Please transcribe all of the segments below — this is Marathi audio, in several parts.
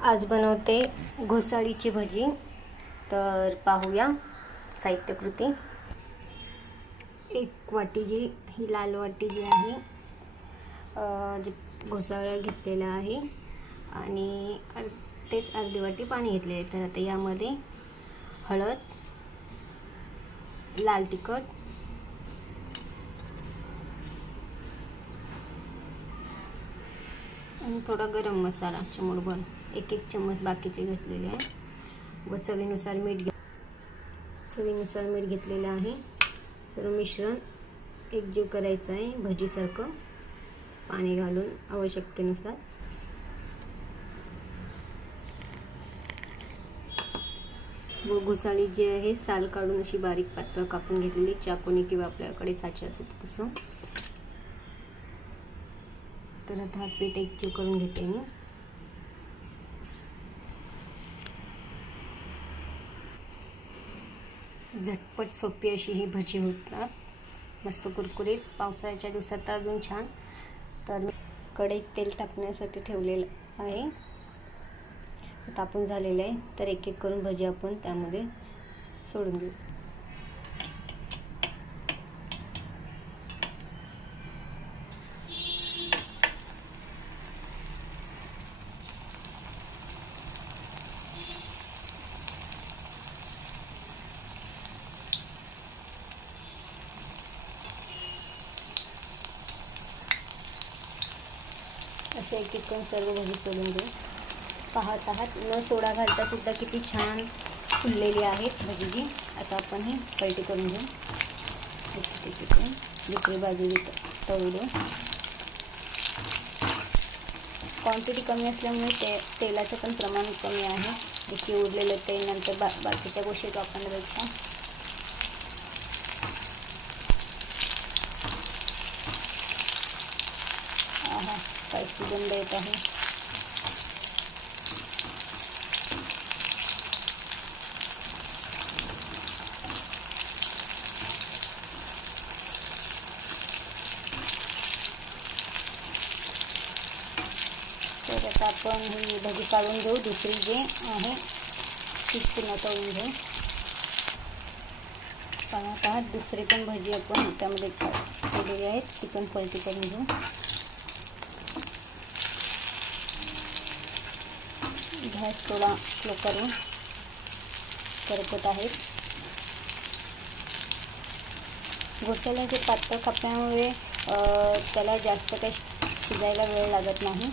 आज बनवते घोसाळीची भजी। तर पाहूया साहित्य कृती। एक वाटी ही लाल वाटी जी आहे जे घोसाळा घेतलेला आहे आणि तेच अर्धी वाटी पाणी घेतले आहे। तर आता यामध्ये हळद, लाल तिखट, आणि थोडा गरम मसाला चिमूटभर, एक चम्मच बाकीचे घेतलेले आहे व चवीनुसार मीठ घेतलेले आहे। सर्व मिश्रण एकजीव करायचं आहे भजीसारखं पाणी घालून आवश्यकतेनुसार। व घोसाळी जी आहे साल काढून अशी बारीक पातळ कापून घेतलेली चाकूने किंवा आपल्याकडे साचा असेल तसं। तर आता पीठ एकजीव करून घेते मी। झटपट सोपी अशी ही भजी होतात, मस्त कुरकुरीत। पावसाळ्याच्या दिवसात अजून छान। तर कढईत तेल टाकण्यासाठी ठेवलेलं आहे, तापून झालेलं आहे। तर एक एक करून भजी आपण त्यामध्ये सोडून घेऊ। असे एक एक करून सर्व भजी सोडून घेऊ। पाहत आहात न सोडा घालता सुद्धा किती छान फुललेली आहेत भजी जी। आता आपण ही पलटी करून घेऊ। दुसरी बाजू तळू देऊ। क्वांटिटी कमी असल्यामुळे तेलाचं पण प्रमाण कमी आहे। इथे उरलेलं तेल नंतर बाकीच्या गोष्टीत वापरण्यापेक्षा काय सुगंध येत आहे। तर आता आपण ही भजी काढून घेऊ। दुसरी जी आहे तीच पुन्हा तळून घेऊ। पाहत आहात दुसरी पण भजी आपण त्यामध्ये ठेवलेली आहेत, ती पण पलटी करून घेऊ। गॅस थोडा स्लो करून करपत आहेत। घोसाळ्याचे पातळ कापल्यामुळे त्याला जास्त काही शिजायला वेळ लागत नाही।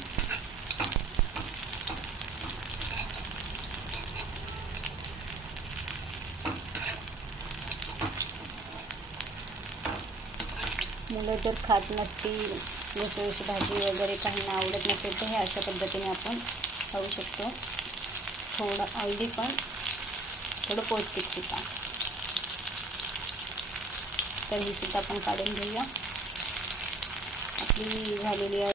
मुलं जर खात नसतील घोसाळ्याची भाजी वगैरे, काहींना आवडत नसेल, तर हे अशा पद्धतीने आपण खाऊ शकतो। थोडं ऑइली पण थोडं पौष्टिक सुद्धा। तर ही सुद्धा आपण काढून घेऊया। आपली झालेली आहे